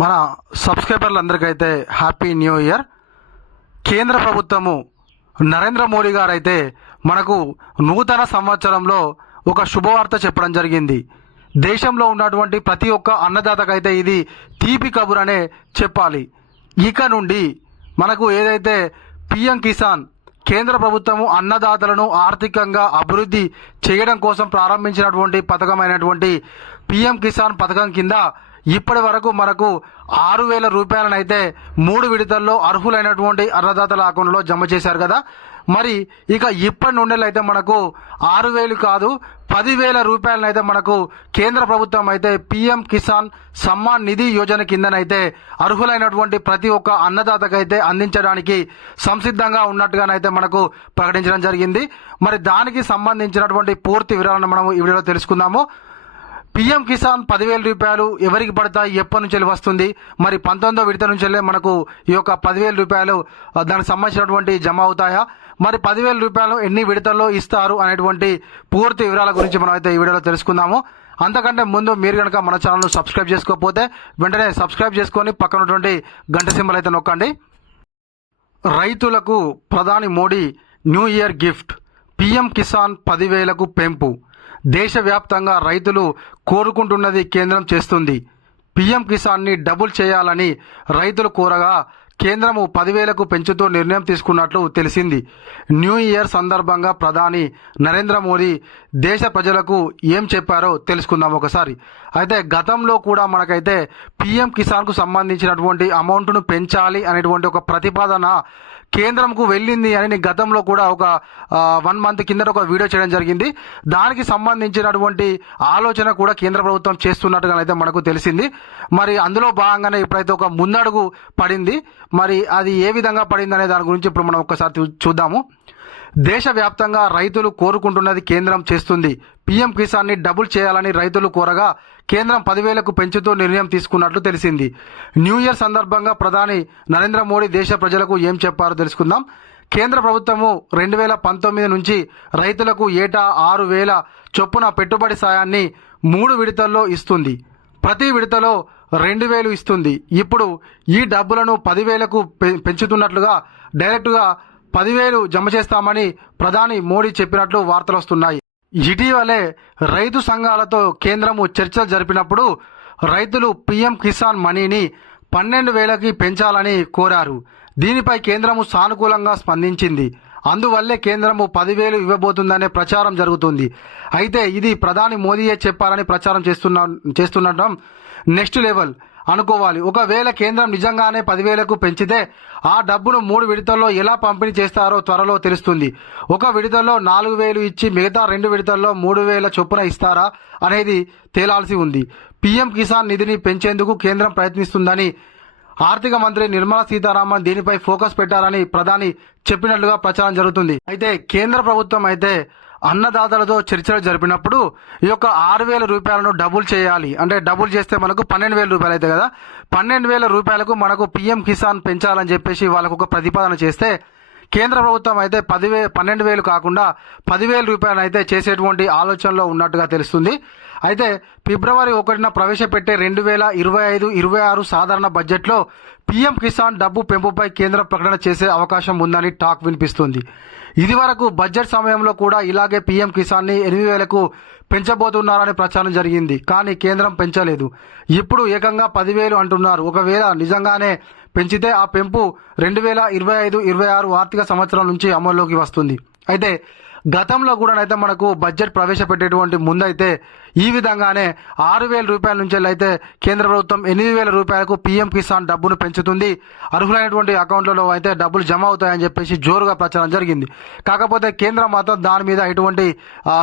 మన సబ్స్క్రైబర్లందరికైతే happy new year. కేంద్ర ప్రభుత్వము నరేంద్ర మోడీ గారు అయితే మనకు నూతన సంవత్సరంలో ఒక శుభవార్త చెప్పడం జరిగింది. దేశంలో ఉన్నటువంటి ప్రతి ఒక్క అన్నదాతకైతే ఇది తీపి కబురనే చెప్పాలి. ఇక నుండి మనకు ఏదైతే పిఎం కిసాన్ కేంద్ర ప్రభుత్వము అన్నదాతలను ఆర్థికంగా అభివృద్ధి చేయడం కోసం ప్రారంభించినటువంటి పథకమైనటువంటి పిఎం కిసాన్ పథకం కింద ఇప్పటి వరకు మనకు ఆరు వేల రూపాయలనైతే మూడు విడతల్లో అర్హులైనటువంటి అన్నదాతల అకౌంట్లో జమ చేశారు కదా. మరి ఇక ఇప్పటి నుండి అయితే మనకు ఆరు వేలు కాదు పదివేల రూపాయలనైతే మనకు కేంద్ర ప్రభుత్వం అయితే పిఎం కిసాన్ సమ్మాన్ నిధి యోజన కిందనైతే అర్హులైనటువంటి ప్రతి ఒక్క అన్నదాతకైతే అందించడానికి సంసిద్ధంగా ఉన్నట్టుగానైతే మనకు ప్రకటించడం జరిగింది. మరి దానికి సంబంధించినటువంటి పూర్తి వివరాలను మనం ఈ వీడియోలో తెలుసుకుందాము. పిఎం కిసాన్ పదివేల రూపాయలు ఎవరికి పడతాయి? ఎప్పటి నుంచి వస్తుంది? మరి పంతొమ్మిదో విడత నుంచి మనకు ఈ యొక్క పదివేల రూపాయలు దానికి సంబంధించినటువంటి జమ అవుతాయా? మరి పదివేల రూపాయలు ఎన్ని విడతల్లో ఇస్తారు? అనేటువంటి పూర్తి వివరాల గురించి మనం అయితే ఈ వీడియోలో తెలుసుకుందాము. అంతకంటే ముందు మీరు కనుక మన ఛానల్ను సబ్స్క్రైబ్ చేసుకోకపోతే వెంటనే సబ్స్క్రైబ్ చేసుకొని పక్కనటువంటి గంట సింబల్ అయితే నొక్కండి. రైతులకు ప్రధాని Modi new year gift PM Kisan పదివేలకు పెంపు. దేశవ్యాప్తంగా రైతులు కోరుకుంటున్నది కేంద్రం చేస్తుంది. పిఎం కిసాన్ని డబుల్ చేయాలని రైతులు కోరగా కేంద్రము పదివేలకు పెంచుతూ నిర్ణయం తీసుకున్నట్లు తెలిసింది. న్యూ ఇయర్ సందర్భంగా ప్రధాని నరేంద్ర మోదీ దేశ ప్రజలకు ఏం చెప్పారో తెలుసుకుందాం ఒకసారి. అయితే గతంలో కూడా మనకైతే పిఎం కిసాన్కు సంబంధించినటువంటి అమౌంట్ను పెంచాలి అనేటువంటి ఒక ప్రతిపాదన కేంద్రంకు వెళ్ళింది అని నేను గతంలో కూడా ఒక వన్ మంత్ కిందట ఒక వీడియో చేయడం జరిగింది. దానికి సంబంధించినటువంటి ఆలోచన కూడా కేంద్ర ప్రభుత్వం చేస్తున్నట్టుగా అయితే మనకు తెలిసింది. మరి అందులో భాగంగానే ఇప్పుడైతే ఒక ముందడుగు పడింది. మరి అది ఏ విధంగా పడింది అనే దాని గురించి ఇప్పుడు మనం ఒకసారి చూ- చూద్దాము. దేశవ్యాప్తంగా రైతులు కోరుకుంటున్నది కేంద్రం చేస్తుంది. పీఎం కిసాన్ని డబుల్ చేయాలని రైతులు కోరగా కేంద్రం పదివేలకు పెంచుతూ నిర్ణయం తీసుకున్నట్లు తెలిసింది. న్యూ ఇయర్ సందర్భంగా ప్రధాని నరేంద్ర మోడీ దేశ ప్రజలకు ఏం చెప్పారో తెలుసుకుందాం. కేంద్ర ప్రభుత్వము రెండు వేల పంతొమ్మిది నుంచి రైతులకు ఏటా ఆరు వేల చొప్పున పెట్టుబడి సాయాన్ని మూడు విడతల్లో ఇస్తుంది. ప్రతి విడతలో రెండు వేలు ఇస్తుంది. ఇప్పుడు ఈ డబ్బులను పదివేలకు పె- పెంచుతున్నట్లుగా డైరెక్టుగా పదివేలు జమ చేస్తామని ప్రధాని మోడీ చెప్పినట్లు వార్తలు వస్తున్నాయి. ఇటీవలే రైతు సంఘాలతో కేంద్రము చర్చలు జరిపినప్పుడు రైతులు పీఎం కిసాన్ మనీని పన్నెండు వేలకి పెంచాలని కోరారు. దీనిపై కేంద్రము సానుకూలంగా స్పందించింది. అందువల్లే కేంద్రము పదివేలు ఇవ్వబోతుందనే ప్రచారం జరుగుతుంది. అయితే ఇది ప్రధాని మోదీయే చెప్పాలని ప్రచారం చేస్తున్న చేస్తుండటం నెక్స్ట్ లెవెల్. అనుకోవాలి. ఒకవేళ కేంద్రం నిజంగానే పదివేలకు పెంచితే ఆ డబ్బును మూడు విడతల్లో ఎలా పంపిణీ చేస్తారో త్వరలో తెలుస్తుంది. ఒక విడతల్లో నాలుగు వేలు ఇచ్చి మిగతా రెండు విడతల్లో మూడు వేల చొప్పున ఇస్తారా అనేది తేలాల్సి ఉంది. పీఎం కిసాన్ నిధిని పెంచేందుకు కేంద్రం ప్రయత్నిస్తుందని ఆర్థిక మంత్రి నిర్మలా సీతారామన్ దీనిపై ఫోకస్ పెట్టారని ప్రధాని చెప్పినట్లుగా ప్రచారం జరుగుతుంది. అయితే కేంద్ర ప్రభుత్వం అయితే అన్నదాతలతో చర్చలు జరిపినప్పుడు ఈ యొక్క ఆరు వేల రూపాయలను డబుల్ చేయాలి. అంటే డబుల్ చేస్తే మనకు పన్నెండు వేల రూపాయలు అవుతాయి కదా. పన్నెండు వేల రూపాయలకు మనకు పిఎం కిసాన్ పెంచాలని చెప్పేసి వాళ్ళకు ఒక ప్రతిపాదన చేస్తే కేంద్ర ప్రభుత్వం అయితే పదివే పన్నెండు వేలు కాకుండా పదివేల రూపాయలు అయితే చేసేటువంటి ఆలోచనలో ఉన్నట్టుగా తెలుస్తుంది. అయితే ఫిబ్రవరి ఒకటిన ప్రవేశపెట్టే రెండు వేల ఇరవై ఐదు ఇరవై ఆరు సాధారణ బడ్జెట్లో పీఎం కిసాన్ డబ్బు పెంపుపై కేంద్ర ప్రకటన చేసే అవకాశం ఉందని టాక్ వినిపిస్తుంది. ఇదివరకు బడ్జెట్ సమయంలో కూడా ఇలాగే పీఎం కిసాన్ని ఎనిమిది వేలకు పెంచబోతున్నారని ప్రచారం జరిగింది కానీ కేంద్రం పెంచలేదు. ఇప్పుడు ఏకంగా పదివేలు అంటున్నారు. ఒకవేళ నిజంగానే పెంచితే ఆ పెంపు రెండు వేల ఇరవై ఐదు ఇరవై ఆరు ఆర్థిక సంవత్సరం నుంచి అమల్లోకి వస్తుంది. అయితే గతంలో కూడా అయితే మనకు బడ్జెట్ ప్రవేశపెట్టేటువంటి ముందైతే ఈ విధంగానే ఆరు వేల రూపాయల నుంచి అయితే కేంద్ర ప్రభుత్వం ఎనిమిది వేల రూపాయలకు పీఎం కిసాన్ డబ్బును పెంచుతుంది. అర్హులైనటువంటి అకౌంట్లలో అయితే డబ్బులు జమ అవుతాయని చెప్పేసి జోరుగా ప్రచారం జరిగింది. కాకపోతే కేంద్రం మాత్రం దాని మీద ఎటువంటి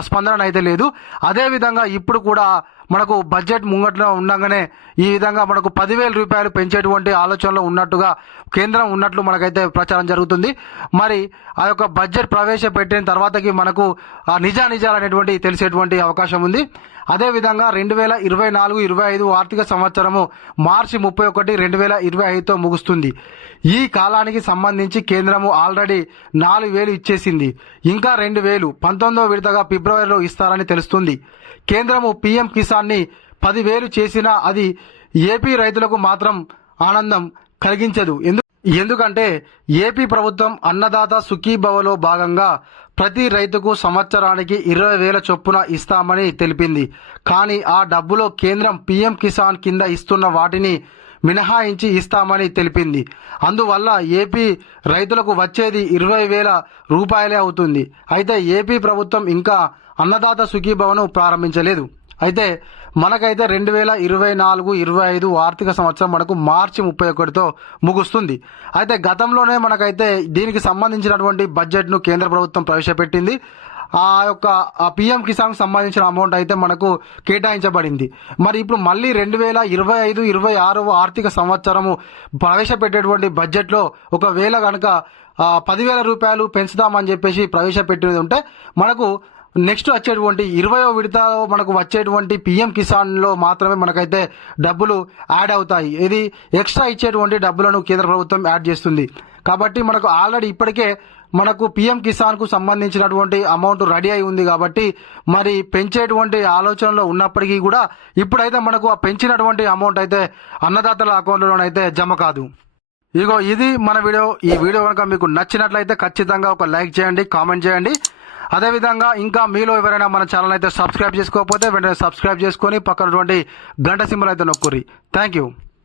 స్పందన అయితే లేదు. అదేవిధంగా ఇప్పుడు కూడా మనకు బడ్జెట్ ముంగట్లో ఉండగానే ఈ విధంగా మనకు పదివేల రూపాయలు పెంచేటువంటి ఆలోచనలో ఉన్నట్టుగా కేంద్రం ఉన్నట్లు మనకైతే ప్రచారం జరుగుతుంది. మరి ఆ యొక్క బడ్జెట్ ప్రవేశపెట్టిన తర్వాతకి మనకు ఆ నిజా నిజాలు అనేటువంటి తెలిసేటువంటి అవకాశం ఉంది. అదేవిధంగా రెండు వేల ఇరవై నాలుగు ఇరవై ఐదు ఆర్థిక సంవత్సరము మార్చి ముప్పై ఒకటి రెండు వేల ఇరవై ఐదుతో ముగుస్తుంది. ఈ కాలానికి సంబంధించి కేంద్రము ఆల్రెడీ నాలుగు వేలు ఇచ్చేసింది. ఇంకా రెండు వేలు పంతొమ్మిదో విడతగా ఫిబ్రవరిలో ఇస్తారని తెలుస్తుంది. కేంద్రము పీఎం కిసాన్ని పదివేలు చేసినా అది ఏపీ రైతులకు మాత్రం ఆనందం కలిగించదు. ఎందుకు ఎందుకంటే ఏపీ ప్రభుత్వం అన్నదాత సుఖీభవలో భాగంగా ప్రతి రైతుకు సంవత్సరానికి ఇరవై వేల చొప్పున ఇస్తామని తెలిపింది. కానీ ఆ డబ్బులో కేంద్రం పీఎం కిసాన్ కింద ఇస్తున్న వాటిని మినహాయించి ఇస్తామని తెలిపింది. అందువల్ల ఏపీ రైతులకు వచ్చేది ఇరవై వేల రూపాయలే అవుతుంది. అయితే ఏపీ ప్రభుత్వం ఇంకా అన్నదాత సుఖీభవను ప్రారంభించలేదు. అయితే మనకైతే రెండు వేల ఇరవై నాలుగు ఇరవై ఐదు ఆర్థిక సంవత్సరం మనకు మార్చి ముప్పై ఒకటితో ముగుస్తుంది. అయితే గతంలోనే మనకైతే దీనికి సంబంధించినటువంటి బడ్జెట్ను కేంద్ర ప్రభుత్వం ప్రవేశపెట్టింది. ఆ యొక్క ఆ పిఎం కిసాన్ సంబంధించిన అమౌంట్ అయితే మనకు కేటాయించబడింది. మరి ఇప్పుడు మళ్ళీ రెండు వేల ఇరవై ఐదు ఇరవై ఆరవ ఆర్థిక సంవత్సరము ప్రవేశపెట్టేటువంటి బడ్జెట్లో ఒకవేళ కనుక పదివేల రూపాయలు పెంచుదామని చెప్పేసి ప్రవేశపెట్టేది ఉంటే మనకు నెక్స్ట్ వచ్చేటువంటి ఇరవయో విడతలో మనకు వచ్చేటువంటి పిఎం కిసాన్లో మాత్రమే మనకైతే డబ్బులు యాడ్ అవుతాయి. ఇది ఎక్స్ట్రా ఇచ్చేటువంటి డబ్బులను కేంద్ర ప్రభుత్వం యాడ్ చేస్తుంది. కాబట్టి మనకు ఆల్రెడీ ఇప్పటికే మనకు పిఎం కిసాన్కు సంబంధించినటువంటి అమౌంట్ రెడీ అయి ఉంది కాబట్టి మరి పెంచేటువంటి ఆలోచనలో ఉన్నప్పటికీ కూడా ఇప్పుడైతే మనకు ఆ పెంచినటువంటి అమౌంట్ అయితే అన్నదాతల అకౌంట్లోనైతే జమ కాదు. ఇగో ఇది మన వీడియో. ఈ వీడియో కనుక మీకు నచ్చినట్లయితే ఖచ్చితంగా ఒక లైక్ చేయండి కామెంట్ చేయండి. అదేవిధంగా ఇంకా మీలో ఎవరైనా మన ఛానల్ అయితే సబ్స్క్రైబ్ చేసుకోకపోతే వెంటనే సబ్స్క్రైబ్ చేసుకొని పక్కనటువంటి గంట సింబల్ అయితే నొక్కుర్రి. Thank you